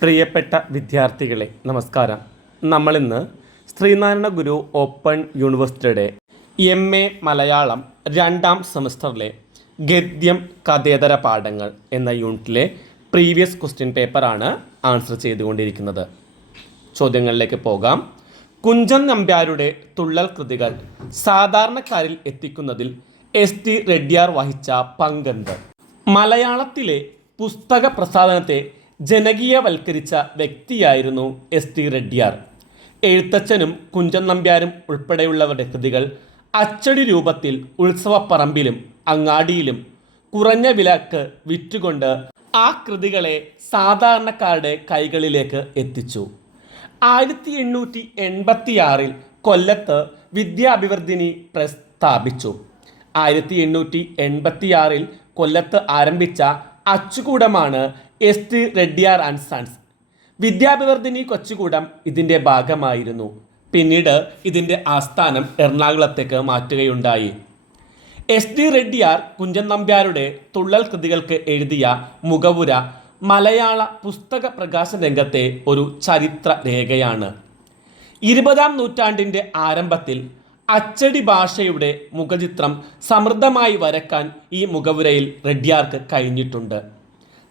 പ്രിയപ്പെട്ട വിദ്യാർത്ഥികളെ നമസ്കാരം. നമ്മളിന്ന് ശ്രീനാരായണ ഗുരു ഓപ്പൺ യൂണിവേഴ്സിറ്റിയുടെ MA മലയാളം 2ാം സെമസ്റ്ററിലെ ഗദ്യം കഥേതര പാഠങ്ങൾ എന്ന യൂണിറ്റിലെ പ്രീവിയസ് ക്വസ്റ്റ്യൻ പേപ്പറാണ് ആൻസർ ചെയ്തുകൊണ്ടിരിക്കുന്നത്. ചോദ്യങ്ങളിലേക്ക് പോകാം. കുഞ്ചൻ നമ്പ്യാരുടെ തുള്ളൽ കൃതികൾ സാധാരണക്കാരിൽ എത്തിക്കുന്നതിൽ ST റെഡ്ഡിയാർ വഹിച്ച പങ്കെന്ത്? മലയാളത്തിലെ പുസ്തക പ്രസാധനത്തെ ജനകീയവൽക്കരിച്ച വ്യക്തിയായിരുന്നു ST റെഡ്ഡിയാർ. എഴുത്തച്ഛനും കുഞ്ചൻ നമ്പ്യാരും ഉൾപ്പെടെയുള്ളവരുടെ കൃതികൾ അച്ചടി രൂപത്തിൽ ഉത്സവപ്പറമ്പിലും അങ്ങാടിയിലും കുറഞ്ഞ വിലക്ക് വിറ്റുകൊണ്ട് ആ കൃതികളെ സാധാരണക്കാരുടെ കൈകളിലേക്ക് എത്തിച്ചു. 1886 കൊല്ലത്ത് വിദ്യാഭിവർദ്ധിനി പ്രസ് സ്ഥാപിച്ചു. 1886 കൊല്ലത്ത് ആരംഭിച്ച അച്ചുകൂടമാണ് ST റെഡ്ഡിയാർ ആൻഡ് സൺസ്. വിദ്യാഭിവർദ്ധിനി കൊച്ചുകൂടം ഇതിൻ്റെ ഭാഗമായിരുന്നു. പിന്നീട് ഇതിൻ്റെ ആസ്ഥാനം എറണാകുളത്തേക്ക് മാറ്റുകയുണ്ടായി. ST റെഡ്ഡിയാർ കുഞ്ചൻ നമ്പ്യാരുടെ തുള്ളൽ കൃതികൾക്ക് എഴുതിയ മുഖവുര മലയാള പുസ്തക പ്രകാശന രംഗത്തെ ഒരു ചരിത്ര രേഖയാണ്. 20ാം നൂറ്റാണ്ടിൻ്റെ ആരംഭത്തിൽ അച്ചടി ഭാഷയുടെ മുഖചിത്രം സമൃദ്ധമായി വരക്കാൻ ഈ മുഖവുരയിൽ റെഡ്ഡിയാർക്ക് കഴിഞ്ഞിട്ടുണ്ട്.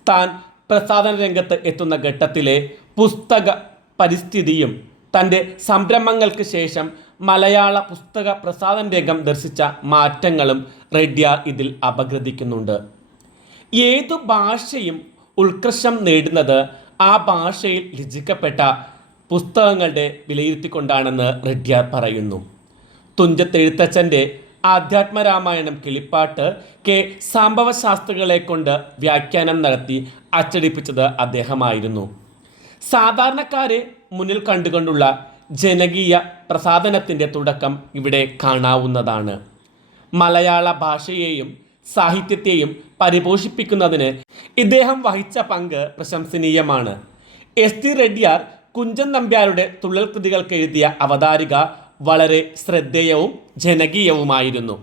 താൻ പ്രസാധന രംഗത്ത് എത്തുന്ന ഘട്ടത്തിലെ പുസ്തക പരിസ്ഥിതിയും തൻ്റെ സംരംഭങ്ങൾക്ക് ശേഷം മലയാള പുസ്തക പ്രസാധന രംഗം ദർശിച്ച മാറ്റങ്ങളും റെഡ്ഡിയാർ ഇതിൽ അപഗ്രഥിക്കുന്നുണ്ട്. ഏതു ഭാഷയും ഉത്കർഷം നേടുന്നത് ആ ഭാഷയിൽ രചിക്കപ്പെട്ട പുസ്തകങ്ങളുടെ വിലയിരുത്തിക്കൊണ്ടാണെന്ന് റെഡ്ഡിയാർ പറയുന്നു. തുഞ്ചത്തെഴുത്തച്ഛൻ്റെ ആധ്യാത്മരാമായണം കിളിപ്പാട്ട് സംഭവശാസ്ത്രികളെ കൊണ്ട് വ്യാഖ്യാനം നടത്തി അച്ചടിപ്പിച്ചത് അദ്ദേഹമായിരുന്നു. സാധാരണക്കാരെ മുന്നിൽ കണ്ടുകൊണ്ടുള്ള ജനകീയ പ്രസാധനത്തിൻ്റെ തുടക്കം ഇവിടെ കാണാവുന്നതാണ്. മലയാള ഭാഷയെയും സാഹിത്യത്തെയും പരിപോഷിപ്പിക്കുന്നതിന് ഇദ്ദേഹം വഹിച്ച പങ്ക് പ്രശംസനീയമാണ്. ST റെഡ്ഡിയാർ കുഞ്ചൻ നമ്പ്യാരുടെ തുള്ളൽ കൃതികൾക്ക് എഴുതിയ അവതാരിക വളരെ ശ്രദ്ധേയവും ജനകീയവുമായിരുന്നു.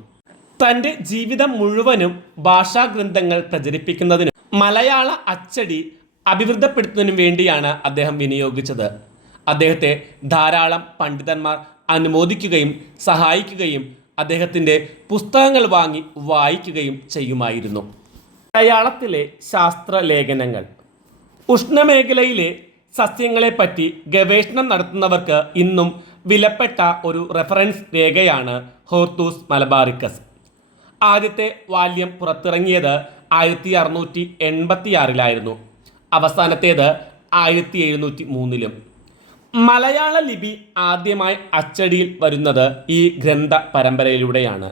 തൻ്റെ ജീവിതം മുഴുവനും ഭാഷാഗ്രന്ഥങ്ങൾ പ്രചരിപ്പിക്കുന്നതിനും മലയാള അച്ചടി അഭിവൃദ്ധിപ്പെടുത്തുന്നതിനും വേണ്ടിയാണ് അദ്ദേഹം വിനിയോഗിച്ചത്. അദ്ദേഹത്തെ ധാരാളം പണ്ഡിതന്മാർ അനുമോദിക്കുകയും സഹായിക്കുകയും അദ്ദേഹത്തിൻ്റെ പുസ്തകങ്ങൾ വാങ്ങി വായിക്കുകയും ചെയ്യുമായിരുന്നു. മലയാളത്തിലെ ശാസ്ത്രലേഖനങ്ങൾ. ഉഷ്ണമേഖലയിലെ സസ്യങ്ങളെപ്പറ്റി ഗവേഷണം നടത്തുന്നവർക്ക് ഇന്നും വിലപ്പെട്ട ഒരു റെഫറൻസ് രേഖയാണ് ഹോർത്തൂസ് മലബാറിക്കസ്. ആദ്യത്തെ വാല്യം പുറത്തിറങ്ങിയത് 1686 അവസാനത്തേത് 1703. മലയാള ലിപി ആദ്യമായി അച്ചടിയിൽ വരുന്നത് ഈ ഗ്രന്ഥ പരമ്പരയിലൂടെയാണ്.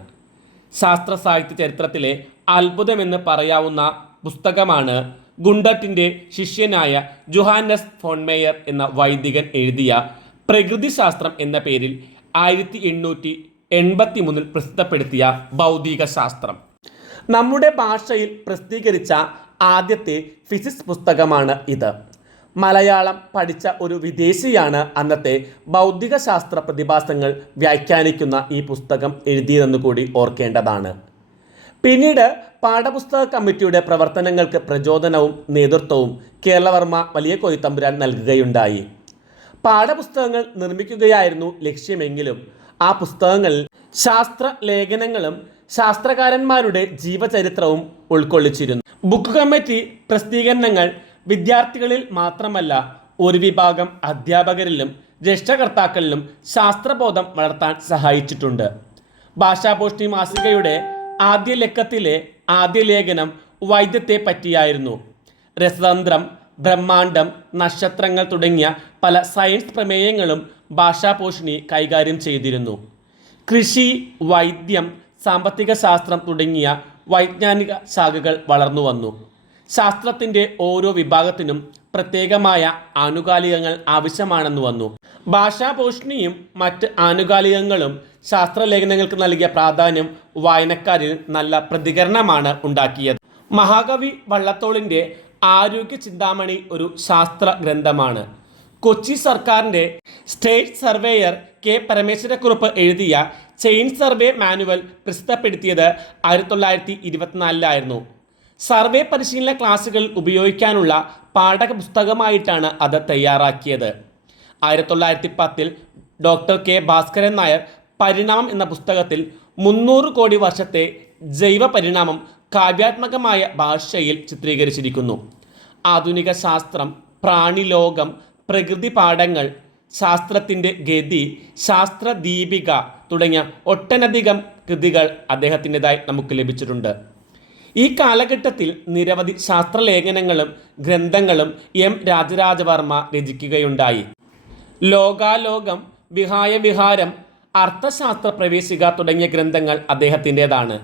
ശാസ്ത്ര സാഹിത്യ ചരിത്രത്തിലെ അത്ഭുതമെന്ന് പറയാവുന്ന പുസ്തകമാണ് ഗുണ്ടട്ടിൻ്റെ ശിഷ്യനായ ജോഹാനസ് ഫോൺ മേയർ എന്ന വൈദികൻ എഴുതിയ പ്രകൃതിശാസ്ത്രം എന്ന പേരിൽ 1883 പ്രസിദ്ധപ്പെടുത്തിയ ഭൗതിക ശാസ്ത്രം. നമ്മുടെ ഭാഷയിൽ പ്രസിദ്ധീകരിച്ച ആദ്യത്തെ ഫിസിക്സ് പുസ്തകമാണ് ഇത്. മലയാളം പഠിച്ച ഒരു വിദേശിയാണ് അന്നത്തെ ഭൗതിക ശാസ്ത്ര പ്രതിഭാസങ്ങൾ വ്യാഖ്യാനിക്കുന്ന ഈ പുസ്തകം എഴുതിയതെന്ന് കൂടി ഓർക്കേണ്ടതാണ്. പിന്നീട് പാഠപുസ്തക കമ്മിറ്റിയുടെ പ്രവർത്തനങ്ങൾക്ക് പ്രചോദനവും നേതൃത്വവും കേരളവർമ്മ വലിയ കോയിത്തമ്പുരാൻ നൽകുകയുണ്ടായി. പാഠപുസ്തകങ്ങൾ നിർമ്മിക്കുകയായിരുന്നു ലക്ഷ്യമെങ്കിലും ആ പുസ്തകങ്ങളിൽ ശാസ്ത്ര ലേഖനങ്ങളും ശാസ്ത്രകാരന്മാരുടെ ജീവചരിത്രവും ഉൾക്കൊള്ളിച്ചിരുന്നു. ബുക്ക് കമ്മിറ്റി പ്രസിദ്ധീകരണങ്ങൾ വിദ്യാർത്ഥികളിൽ മാത്രമല്ല ഒരു വിഭാഗം അധ്യാപകരിലും രക്ഷകർത്താക്കളിലും ശാസ്ത്രബോധം വളർത്താൻ സഹായിച്ചിട്ടുണ്ട്. ഭാഷാഭൂഷണി മാസികയുടെ ആദ്യ ലക്കത്തിലെ ആദ്യ ലേഖനം വൈദ്യത്തെ പറ്റിയായിരുന്നു. രസതന്ത്രം, ബ്രഹ്മാണ്ഡം, നക്ഷത്രങ്ങൾ തുടങ്ങിയ പല സയൻസ് പ്രമേയങ്ങളും ഭാഷാപോഷിണി കൈകാര്യം ചെയ്തിരുന്നു. കൃഷി, വൈദ്യം, സാമ്പത്തിക ശാസ്ത്രം തുടങ്ങിയ വൈജ്ഞാനിക ശാഖകൾ വളർന്നു വന്നു. ശാസ്ത്രത്തിൻ്റെ ഓരോ വിഭാഗത്തിനും പ്രത്യേകമായ ആനുകാലികങ്ങൾ ആവശ്യമാണെന്ന് വന്നു. ഭാഷാപോഷിണിയും മറ്റ് ആനുകാലികങ്ങളും ശാസ്ത്രലേഖനങ്ങൾക്ക് നൽകിയ പ്രാധാന്യം വായനക്കാരിൽ നല്ല പ്രതികരണമാണ് ഉണ്ടാക്കിയത്. മഹാകവി വള്ളത്തോളിൻ്റെ ആരോഗ്യ ചിന്താമണി ഒരു ശാസ്ത്ര ഗ്രന്ഥമാണ്. കൊച്ചി സർക്കാരിൻ്റെ സ്റ്റേറ്റ് സർവേയർ പരമേശ്വരക്കുറുപ്പ് എഴുതിയ ചെയിൻ സർവേ മാനുവൽ പ്രസിദ്ധപ്പെടുത്തിയത് 1924 സർവേ പരിശീലന ക്ലാസുകളിൽ ഉപയോഗിക്കാനുള്ള പാഠപുസ്തകമായിട്ടാണ് അത് തയ്യാറാക്കിയത്. 1910 ഡോക്ടർ കെ ഭാസ്കരൻ നായർ പരിണാമം എന്ന പുസ്തകത്തിൽ 300 കോടി വർഷത്തെ ജൈവ പരിണാമം കാവ്യാത്മകമായ ഭാഷയിൽ ചിത്രീകരിച്ചിരിക്കുന്നു. ആധുനിക ശാസ്ത്രം, പ്രാണിലോകം, പ്രകൃതി പാഠങ്ങൾ, ശാസ്ത്രത്തിൻ്റെ ഗതി, ശാസ്ത്രദീപിക തുടങ്ങിയ ഒട്ടനധികം കൃതികൾ അദ്ദേഹത്തിൻ്റെതായി നമുക്ക് ലഭിച്ചിട്ടുണ്ട്. ഈ കാലഘട്ടത്തിൽ നിരവധി ശാസ്ത്രലേഖനങ്ങളും ഗ്രന്ഥങ്ങളും എം രാജരാജവർമ്മ രചിക്കുകയുണ്ടായി. ലോകാലോകം, വിഹായ വിഹാരം, അർത്ഥശാസ്ത്ര പ്രവേശിക തുടങ്ങിയ ഗ്രന്ഥങ്ങൾ അദ്ദേഹത്തിൻ്റെതാണ്.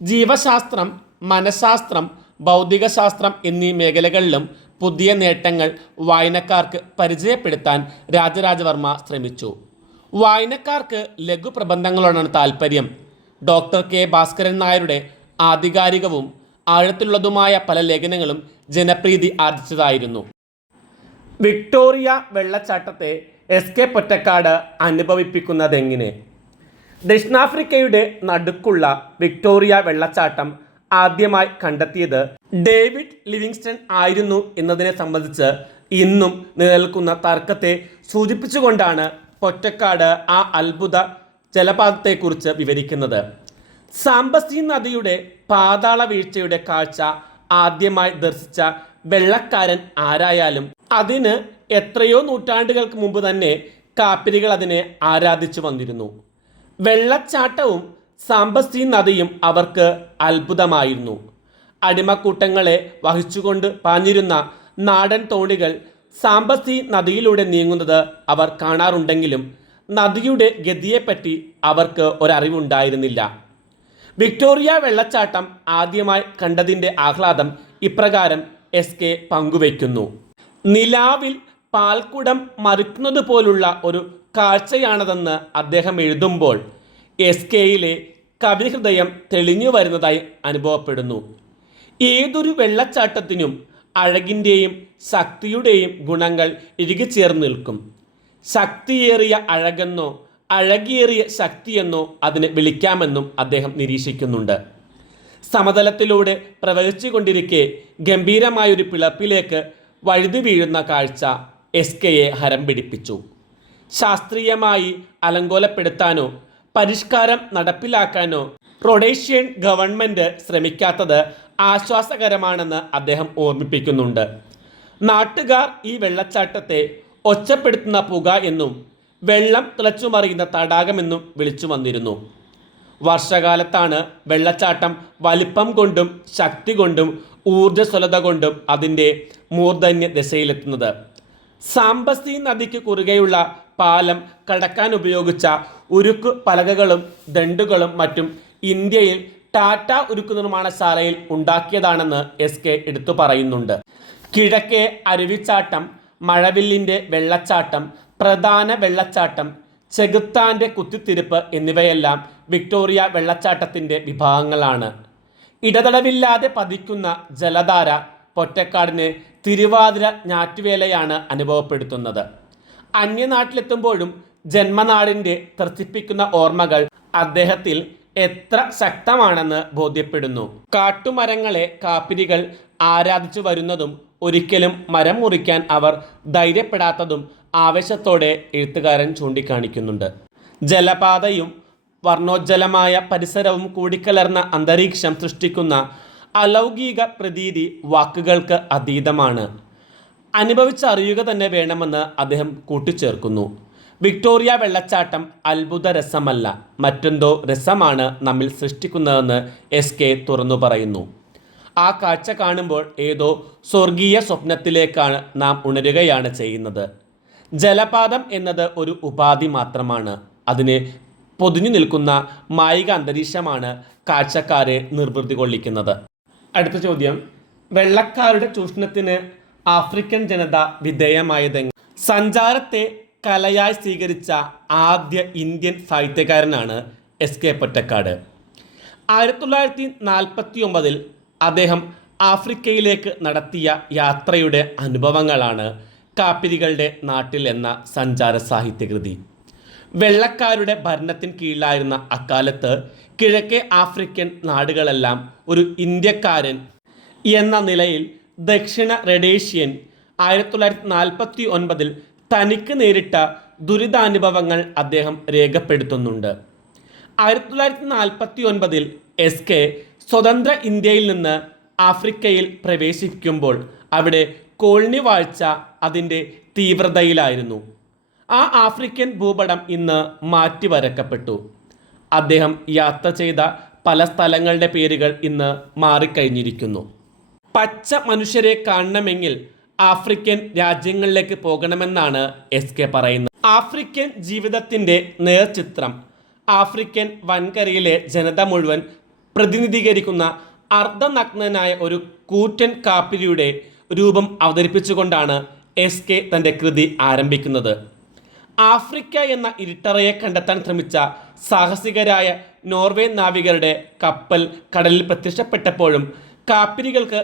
ജീവശാസ്ത്രം, മനഃശാസ്ത്രം, ഭൗതികശാസ്ത്രം എന്നീ മേഖലകളിലും പുതിയ നേട്ടങ്ങൾ വായനക്കാർക്ക് പരിചയപ്പെടുത്താൻ രാജരാജവർമ്മ ശ്രമിച്ചു. വായനക്കാർക്ക് ലഘുപ്രബന്ധങ്ങളോടാണ് താല്പര്യം. ഡോക്ടർ കെ ഭാസ്കരൻ നായരുടെ ആധികാരികവും ആഴത്തിലുള്ളതുമായ പല ലേഖനങ്ങളും ജനപ്രീതി ആർജിച്ചതായിരുന്നു. വിക്ടോറിയ വെള്ളച്ചാട്ടത്തെ എസ്.കെ. പൊറ്റക്കാട് അനുഭവിപ്പിക്കുന്നതെങ്ങനെ? ദക്ഷിണാഫ്രിക്കയുടെ നടുക്കുള്ള വിക്ടോറിയ വെള്ളച്ചാട്ടം ആദ്യമായി കണ്ടെത്തിയത് ഡേവിഡ് ലിവിങ്സ്റ്റൺ ആയിരുന്നു എന്നതിനെ സംബന്ധിച്ച് ഇന്നും നിലനിൽക്കുന്ന തർക്കത്തെ സൂചിപ്പിച്ചുകൊണ്ടാണ് പൊറ്റക്കാട് ആ അത്ഭുത ജലപാതത്തെക്കുറിച്ച് വിവരിക്കുന്നത്. സാംബസി നദിയുടെ പാതാള വീഴ്ചയുടെ കാഴ്ച ആദ്യമായി ദർശിച്ച വെള്ളക്കാരൻ ആരായാലും അതിന് എത്രയോ നൂറ്റാണ്ടുകൾക്ക് മുമ്പ് തന്നെ കാപ്പിരികൾ അതിനെ ആരാധിച്ചു വന്നിരുന്നു. വെള്ളച്ചാട്ടവും സാംബസി നദിയും അവർക്ക് അത്ഭുതമായിരുന്നു. അടിമക്കൂട്ടങ്ങളെ വഹിച്ചുകൊണ്ട് പാഞ്ഞിരുന്ന നാടൻ തോണികൾ സാംബസി നദിയിലൂടെ നീങ്ങുന്നത് അവർ കാണാറുണ്ടെങ്കിലും നദിയുടെ ഗതിയെപ്പറ്റി അവർക്ക് ഒരറിവുണ്ടായിരുന്നില്ല. വിക്ടോറിയ വെള്ളച്ചാട്ടം ആദ്യമായി കണ്ടതിൻ്റെ ആഹ്ലാദം ഇപ്രകാരം എസ്.കെ. പങ്കുവയ്ക്കുന്നു. നിലാവിൽ പാൽക്കുടം മറിക്കുന്നത് പോലുള്ള ഒരു കാഴ്ചയാണതെന്ന് അദ്ദേഹം എഴുതുമ്പോൾ എസ്.കെയിലെ കവിഹൃദയം തെളിഞ്ഞു വരുന്നതായി അനുഭവപ്പെടുന്നു. ഏതൊരു വെള്ളച്ചാട്ടത്തിനും അഴകിൻ്റെയും ശക്തിയുടെയും ഗുണങ്ങൾ ഇഴുകിച്ചേർന്ന് നിൽക്കും. ശക്തിയേറിയ അഴകെന്നോ അഴകിയേറിയ ശക്തിയെന്നോ അതിനെ വിളിക്കാമെന്നും അദ്ദേഹം നിരീക്ഷിക്കുന്നുണ്ട്. സമതലത്തിലൂടെ പ്രവഹിച്ചുകൊണ്ടിരിക്കെ ഗംഭീരമായൊരു പിളപ്പിലേക്ക് വഴുതി വീഴുന്ന കാഴ്ച എസ്.കെയെ ഹരം പിടിപ്പിച്ചു. ശാസ്ത്രീയമായി അലങ്കോലപ്പെടുത്താനോ പരിഷ്കാരം നടപ്പിലാക്കാനോ റൊഡേഷ്യൻ ഗവൺമെൻറ് ശ്രമിക്കാത്തത് ആശ്വാസകരമാണെന്ന് അദ്ദേഹം ഓർമ്മിപ്പിക്കുന്നുണ്ട്. നാട്ടുകാർ ഈ വെള്ളച്ചാട്ടത്തെ ഒച്ചപ്പെടുത്തുന്ന പുക എന്നും വെള്ളം തിളച്ചുമറിയുന്ന തടാകമെന്നും വിളിച്ചു വന്നിരുന്നു. വർഷകാലത്താണ് വെള്ളച്ചാട്ടം വലിപ്പം കൊണ്ടും ശക്തി കൊണ്ടും ഊർജ്ജസ്വലത കൊണ്ടും അതിൻ്റെ മൂർധന്യ ദശയിലെത്തുന്നത്. സാംബസി നദിക്ക് കുറുകെയുള്ള പാലം കടക്കാൻ ഉപയോഗിച്ച ഉരുക്കു പലകകളും ദണ്ടുകളും മറ്റും ഇന്ത്യയിൽ ടാറ്റ ഉരുക്കു നിർമ്മാണശാലയിൽ ഉണ്ടാക്കിയതാണെന്ന് എസ്.കെ. എടുത്തു പറയുന്നുണ്ട്. കിഴക്കേ അരുവിച്ചാട്ടം, മഴവില്ലിൻ്റെ വെള്ളച്ചാട്ടം, പ്രധാന വെള്ളച്ചാട്ടം, ചെകുത്താൻ്റെ കുത്തിത്തിരിപ്പ് എന്നിവയെല്ലാം വിക്ടോറിയ വെള്ളച്ചാട്ടത്തിൻ്റെ വിഭാഗങ്ങളാണ്. ഇടതടവില്ലാതെ പതിക്കുന്ന ജലധാര പൊറ്റക്കാടിന് തിരുവാതിര ഞാറ്റുവേലയാണ് അനുഭവപ്പെടുത്തുന്നത്. അന്യനാട്ടിലെത്തുമ്പോഴും ജന്മനാടിൻ്റെ ത്രസിപ്പിക്കുന്ന ഓർമ്മകൾ അദ്ദേഹത്തിൽ എത്ര ശക്തമാണെന്ന് ബോധ്യപ്പെടുന്നു. കാട്ടുമരങ്ങളെ കാപ്പിരികൾ ആരാധിച്ചു വരുന്നതും ഒരിക്കലും മരം മുറിക്കാൻ അവർ ധൈര്യപ്പെടാത്തതും ആവേശത്തോടെ എഴുത്തുകാരൻ ചൂണ്ടിക്കാണിക്കുന്നുണ്ട്. ജലപാതയും വർണ്ണോജ്ജലമായ പരിസരവും കൂടിക്കലർന്ന അന്തരീക്ഷം സൃഷ്ടിക്കുന്ന അലൗകിക പ്രതീതി വാക്കുകൾക്ക് അതീതമാണ്. അനുഭവിച്ചറിയുക തന്നെ വേണമെന്ന് അദ്ദേഹം കൂട്ടിച്ചേർക്കുന്നു. വിക്ടോറിയ വെള്ളച്ചാട്ടം അത്ഭുത രസമല്ല, മറ്റെന്തോ രസമാണ് നമ്മിൽ സൃഷ്ടിക്കുന്നതെന്ന് എസ്.കെ. തുറന്നു പറയുന്നു. ആ കാഴ്ച കാണുമ്പോൾ ഏതോ സ്വർഗീയ സ്വപ്നത്തിലേക്കാണ് നാം ഉണരുകയാണ് ചെയ്യുന്നത്. ജലപാതം എന്നത് ഒരു ഉപാധി മാത്രമാണ്. അതിന് പൊതിഞ്ഞു നിൽക്കുന്ന മായിക അന്തരീക്ഷമാണ് കാഴ്ചക്കാരെ നിർവൃതി കൊള്ളിക്കുന്നത്. അടുത്ത ചോദ്യം, വെള്ളക്കാരുടെ ചൂഷണത്തിന് ആഫ്രിക്കൻ ജനത വിധേയമായതെങ്ങനെ? സഞ്ചാരത്തെ കലയായി സ്വീകരിച്ച ആദ്യ ഇന്ത്യൻ സാഹിത്യകാരനാണ് എസ്.കെ. പൊറ്റക്കാട്. 1949 അദ്ദേഹം ആഫ്രിക്കയിലേക്ക് നടത്തിയ യാത്രയുടെ അനുഭവങ്ങളാണ് കാപ്പിരികളുടെ നാട്ടിൽ എന്ന സഞ്ചാര സാഹിത്യകൃതി. വെള്ളക്കാരുടെ ഭരണത്തിന് കീഴിലായിരുന്ന അക്കാലത്ത് കിഴക്കേ ആഫ്രിക്കൻ നാടുകളെല്ലാം ഒരു ഇന്ത്യക്കാരൻ എന്ന നിലയിൽ ദക്ഷിണ റൊഡേഷ്യൻ 1949 തനിക്ക് നേരിട്ട ദുരിതാനുഭവങ്ങൾ അദ്ദേഹം രേഖപ്പെടുത്തുന്നുണ്ട്. 1949 എസ് കെ സ്വതന്ത്ര ഇന്ത്യയിൽ നിന്ന് ആഫ്രിക്കയിൽ പ്രവേശിക്കുമ്പോൾ അവിടെ കോളനി വാഴ്ച അതിൻ്റെ തീവ്രതയിലായിരുന്നു. ആ ആഫ്രിക്കൻ ഭൂപടം ഇന്ന് മാറ്റിവരക്കപ്പെട്ടു. അദ്ദേഹം യാത്ര ചെയ്ത പല സ്ഥലങ്ങളുടെ പേരുകൾ ഇന്ന് മാറിക്കഴിഞ്ഞിരിക്കുന്നു. പച്ച മനുഷ്യരെ കാണണമെങ്കിൽ ആഫ്രിക്കൻ രാജ്യങ്ങളിലേക്ക് പോകണമെന്നാണ് എസ് കെ പറയുന്നത്. ആഫ്രിക്കൻ ജീവിതത്തിൻ്റെ നേർചിത്രം ആഫ്രിക്കൻ വൻകരയിലെ ജനത മുഴുവൻ പ്രതിനിധീകരിക്കുന്ന അർദ്ധനഗ്നനായ ഒരു കൂറ്റൻ കാപ്പിരിയുടെ രൂപം അവതരിപ്പിച്ചുകൊണ്ടാണ് എസ് കെ തൻ്റെ കൃതി ആരംഭിക്കുന്നത്. ആഫ്രിക്ക എന്ന ഇരുട്ടറയെ കണ്ടെത്താൻ ശ്രമിച്ച സാഹസികരായ നോർവേ നാവികരുടെ കപ്പൽ കടലിൽ പ്രത്യക്ഷപ്പെട്ടപ്പോഴും കാപ്പിരികൾക്ക്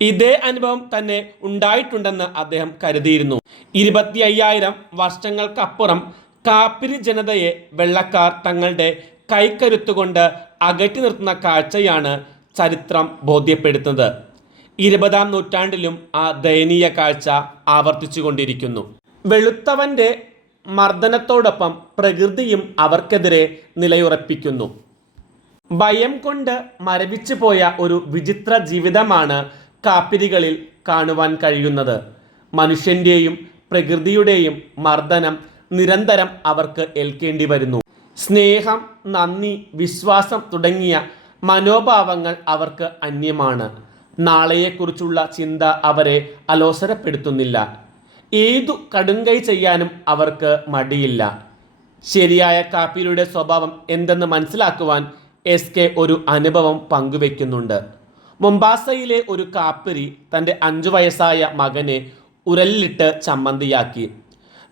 ഇതേ അനുഭവം തന്നെ ഉണ്ടായിട്ടുണ്ടെന്ന് അദ്ദേഹം കരുതിയിരുന്നു. 25,000 വർഷങ്ങൾക്കപ്പുറം കാപ്പിരി ജനതയെ വെള്ളക്കാർ തങ്ങളുടെ കൈക്കരുത്തുകൊണ്ട് അകറ്റി നിർത്തുന്ന കാഴ്ചയാണ് ചരിത്രം ബോധ്യപ്പെടുത്തുന്നത്. 20-ാം നൂറ്റാണ്ടിലും ആ ദയനീയ കാഴ്ച ആവർത്തിച്ചുകൊണ്ടിരിക്കുന്നു. വെളുത്തവൻ്റെ മർദ്ദനത്തോടൊപ്പം പ്രകൃതിയും അവർക്കെതിരെ നിലയുറപ്പിക്കുന്നു. ഭയം കൊണ്ട് മരവിച്ചു പോയ ഒരു വിചിത്ര ജീവിതമാണ് കാപ്പിരികളിൽ കാണുവാൻ കഴിയുന്നത്. മനുഷ്യൻ്റെയും പ്രകൃതിയുടെയും മർദ്ദനം നിരന്തരം അവർക്ക് ഏൽക്കേണ്ടി വരുന്നു. സ്നേഹം, നന്ദി, വിശ്വാസം തുടങ്ങിയ മനോഭാവങ്ങൾ അവർക്ക് അന്യമാണ്. നാളെയെക്കുറിച്ചുള്ള ചിന്ത അവരെ അലോസരപ്പെടുത്തുന്നില്ല. ഏതു കടുങ്കൈ ചെയ്യാനും അവർക്ക് മടിയില്ല. ശരിയായ കാപ്പിരിയുടെ സ്വഭാവം എന്തെന്ന് മനസ്സിലാക്കുവാൻ എസ് കെ ഒരു അനുഭവം പങ്കുവെക്കുന്നുണ്ട്. മൊംബാസയിലെ ഒരു കാപ്പിരി തൻ്റെ 5 വയസ്സായ മകനെ ഉരലിലിട്ട് ചമ്മന്തിയാക്കി.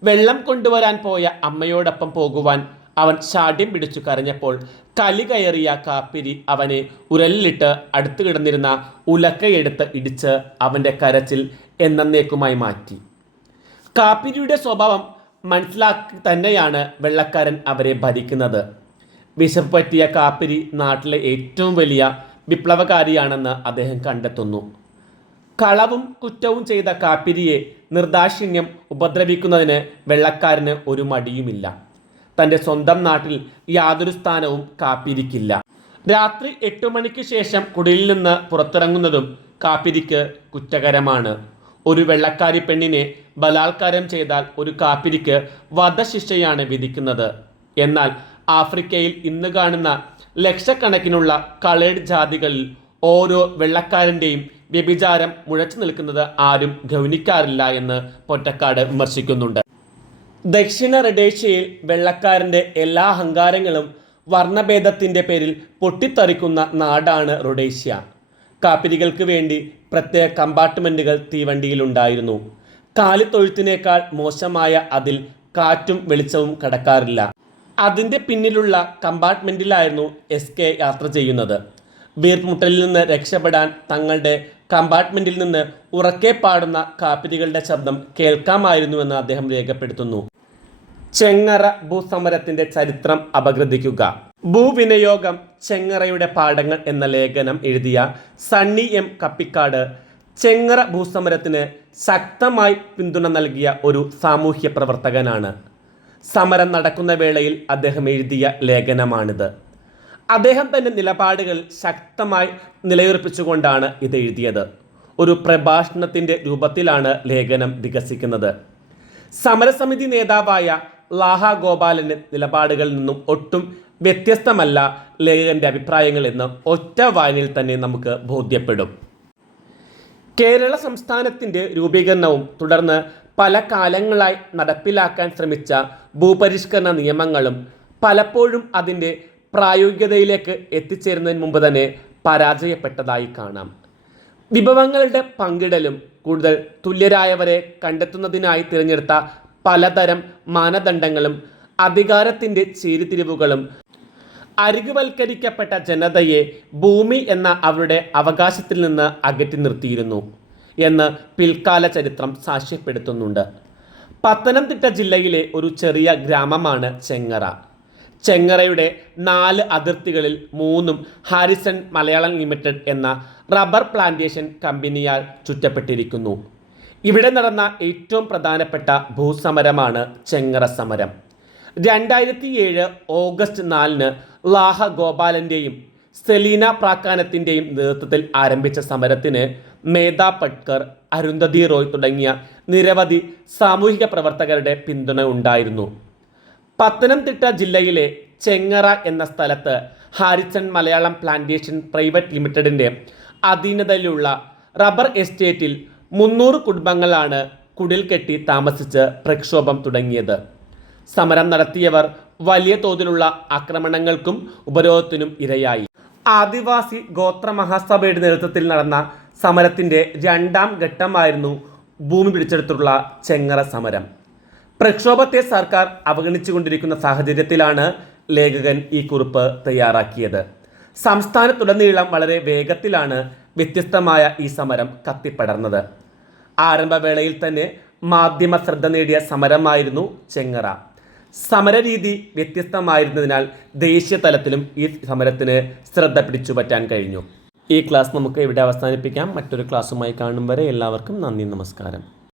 വെള്ളം കൊണ്ടുവരാൻ പോയ അമ്മയോടൊപ്പം പോകുവാൻ അവൻ ശാഠ്യം പിടിച്ചു കരഞ്ഞപ്പോൾ കലി കയറിയ കാപ്പിരി അവനെ ഉരലിലിട്ട് അടുത്ത് കിടന്നിരുന്ന ഉലക്കയെടുത്ത് ഇടിച്ച് അവൻ്റെ കരച്ചിൽ എന്നേക്കുമായി മാറ്റി. കാപ്പിരിയുടെ സ്വഭാവം മനസ്സിലാക്കി തന്നെയാണ് വെള്ളക്കാരൻ അവരെ ഭരിക്കുന്നത്. വിശപ്പ് പറ്റിയ കാപ്പിരി നാട്ടിലെ ഏറ്റവും വലിയ വിപ്ലവകാരിയാണെന്ന് അദ്ദേഹം കണ്ടെത്തുന്നു. കളവും കുറ്റവും ചെയ്ത കാപ്പിരിയെ നിർദാക്ഷിണ്യം ഉപദ്രവിക്കുന്നതിന് വെള്ളക്കാരന് ഒരു മടിയുമില്ല. തൻ്റെ സ്വന്തം നാട്ടിൽ യാതൊരു സ്ഥാനവും കാപ്പിരിക്കില്ല. രാത്രി 8 മണിക്ക് ശേഷം കുടിലിൽ നിന്ന് പുറത്തിറങ്ങുന്നതും കാപ്പിരിക്ക് കുറ്റകരമാണ്. ഒരു വെള്ളക്കാരി പെണ്ണിനെ ബലാത്കാരം ചെയ്താൽ ഒരു കാപ്പിരിക്ക് വധശിക്ഷയാണ് വിധിക്കുന്നത്. എന്നാൽ ആഫ്രിക്കയിൽ ഇന്ന് കാണുന്ന ലക്ഷക്കണക്കിനുള്ള കളേഡ് ജാതികളിൽ ഓരോ വെള്ളക്കാരൻ്റെയും വ്യഭിചാരം മുഴച്ചു നിൽക്കുന്നത് ആരും ഗൗനിക്കാറില്ല എന്ന് പൊറ്റക്കാട് വിമർശിക്കുന്നുണ്ട്. ദക്ഷിണ റൊഡേഷ്യയിൽ വെള്ളക്കാരൻ്റെ എല്ലാ അഹങ്കാരങ്ങളും വർണ്ണഭേദത്തിൻ്റെ പേരിൽ പൊട്ടിത്തെറിക്കുന്ന നാടാണ് റൊഡേഷ്യ. കാപ്പിരികൾക്ക് വേണ്ടി പ്രത്യേക കമ്പാർട്ട്മെൻറ്റുകൾ തീവണ്ടിയിലുണ്ടായിരുന്നു. കാലിത്തൊഴുത്തിനേക്കാൾ മോശമായ അതിൽ കാറ്റും വെളിച്ചവും കടക്കാറില്ല. അതിൻ്റെ പിന്നിലുള്ള കമ്പാർട്ട്മെൻറ്റിലായിരുന്നു എസ് കെ യാത്ര ചെയ്യുന്നത്. വീർമുട്ടലിൽ നിന്ന് രക്ഷപ്പെടാൻ തങ്ങളുടെ കമ്പാർട്ട്മെൻറ്റിൽ നിന്ന് ഉറക്കെ പാടുന്ന കാപ്പിരികളുടെ ശബ്ദം കേൾക്കാമായിരുന്നുവെന്ന് അദ്ദേഹം രേഖപ്പെടുത്തുന്നു. ചെങ്ങറ ഭൂസമരത്തിൻ്റെ ചരിത്രം അപഗ്രഥിക്കുക. ഭൂവിനിയോഗം ചെങ്ങറയുടെ പാഠങ്ങൾ എന്ന ലേഖനം എഴുതിയ സണ്ണി എം കപ്പിക്കാട് ചെങ്ങറ ഭൂസമരത്തിന് ശക്തമായി പിന്തുണ നൽകിയ ഒരു സാമൂഹ്യ പ്രവർത്തകനാണ്. സമരം നടക്കുന്ന വേളയിൽ അദ്ദേഹം എഴുതിയ ലേഖനമാണിത്. അദ്ദേഹം തൻ്റെ നിലപാടുകൾ ശക്തമായി നിലയുറപ്പിച്ചുകൊണ്ടാണ് ഇത് എഴുതിയത്. ഒരു പ്രഭാഷണത്തിൻ്റെ രൂപത്തിലാണ് ലേഖനം വികസിക്കുന്നത്. സമരസമിതി നേതാവായ ലാഹ ഗോപാലൻ്റെ നിലപാടുകളിൽ നിന്നും ഒട്ടും വ്യത്യസ്തമല്ല ലേഖകൻ്റെ അഭിപ്രായങ്ങൾ എന്ന് ഒറ്റ വായനയിൽ തന്നെ നമുക്ക് ബോധ്യപ്പെടും. കേരള സംസ്ഥാനത്തിൻ്റെ രൂപീകരണവും തുടർന്ന് പല കാലങ്ങളായി നടപ്പിലാക്കാൻ ശ്രമിച്ച ഭൂപരിഷ്കരണ നിയമങ്ങളും പലപ്പോഴും അതിൻ്റെ പ്രായോഗികതയിലേക്ക് എത്തിച്ചേരുന്നതിന് മുമ്പ് തന്നെ പരാജയപ്പെട്ടതായി കാണാം. വിഭവങ്ങളുടെ പങ്കിടലും കൂടുതൽ തുല്യരായവരെ കണ്ടെത്തുന്നതിനായി തിരഞ്ഞെടുത്ത പലതരം മാനദണ്ഡങ്ങളും അധികാരത്തിൻ്റെ ചേരിതിരിവുകളും അരികുവൽക്കരിക്കപ്പെട്ട ജനതയെ ഭൂമി എന്ന അവരുടെ അവകാശത്തിൽ നിന്ന് അകറ്റി നിർത്തിയിരുന്നു എന്ന് പിൽക്കാല ചരിത്രം സാക്ഷ്യപ്പെടുത്തുന്നുണ്ട്. പത്തനംതിട്ട ജില്ലയിലെ ഒരു ചെറിയ ഗ്രാമമാണ് ചെങ്ങറ. ചെങ്ങറയുടെ 4 അതിർത്തികളിൽ 3 ഹാരിസൺ മലയാളം ലിമിറ്റഡ് എന്ന റബ്ബർ പ്ലാന്റേഷൻ കമ്പനിയാൽ ചുറ്റപ്പെട്ടിരിക്കുന്നു. ഇവിടെ നടന്ന ഏറ്റവും പ്രധാനപ്പെട്ട ഭൂസമരമാണ് ചെങ്ങറ സമരം. 2007 ഓഗസ്റ്റ് 4-ന് ലാഹ ഗോപാലൻ്റെയും സെലീന പ്രാക്കാനത്തിൻ്റെയും നേതൃത്വത്തിൽ ആരംഭിച്ച സമരത്തിന് മേധ പട്കർ, അരുന്ധതി റോയ് തുടങ്ങിയ നിരവധി സാമൂഹിക പ്രവർത്തകരുടെ പിന്തുണ ഉണ്ടായിരുന്നു. പത്തനംതിട്ട ജില്ലയിലെ ചെങ്ങറ എന്ന സ്ഥലത്ത് ഹാരിസൺ മലയാളം പ്ലാന്റേഷൻ പ്രൈവറ്റ് ലിമിറ്റഡിൻ്റെ അധീനതയിലുള്ള റബ്ബർ എസ്റ്റേറ്റിൽ 300 കുടുംബങ്ങളാണ് കുടിൽ കെട്ടി താമസിച്ച് പ്രക്ഷോഭം തുടങ്ങിയത്. സമരം നടത്തിയവർ വലിയ തോതിലുള്ള ആക്രമണങ്ങൾക്കും ഉപരോധത്തിനും ഇരയായി. ആദിവാസി ഗോത്ര മഹാസഭയുടെ നേതൃത്വത്തിൽ നടന്ന സമരത്തിൻ്റെ 2ാം ഘട്ടമായിരുന്നു ഭൂമി പിടിച്ചെടുത്തുള്ള ചെങ്ങറ സമരം. പ്രക്ഷോഭത്തെ സർക്കാർ അവഗണിച്ചുകൊണ്ടിരിക്കുന്ന സാഹചര്യത്തിലാണ് ലേഖകൻ ഈ കുറിപ്പ് തയ്യാറാക്കിയത്. സംസ്ഥാനത്തുടനീളം വളരെ വേഗത്തിലാണ് വ്യത്യസ്തമായ ഈ സമരം കത്തിപ്പടർന്നത്. ആരംഭവേളയിൽ തന്നെ മാധ്യമ ശ്രദ്ധ നേടിയ സമരമായിരുന്നു ചെങ്ങറ. സമരരീതി വ്യത്യസ്തമായിരുന്നതിനാൽ ദേശീയ തലത്തിലും ഈ സമരത്തിന് ശ്രദ്ധ പിടിച്ചുപറ്റാൻ കഴിഞ്ഞു. ഈ ക്ലാസ് നമുക്ക് ഇവിടെ അവസാനിപ്പിക്കാം. മറ്റൊരു ക്ലാസ്സുമായി കാണും വരെ എല്ലാവർക്കും നന്ദി, നമസ്കാരം.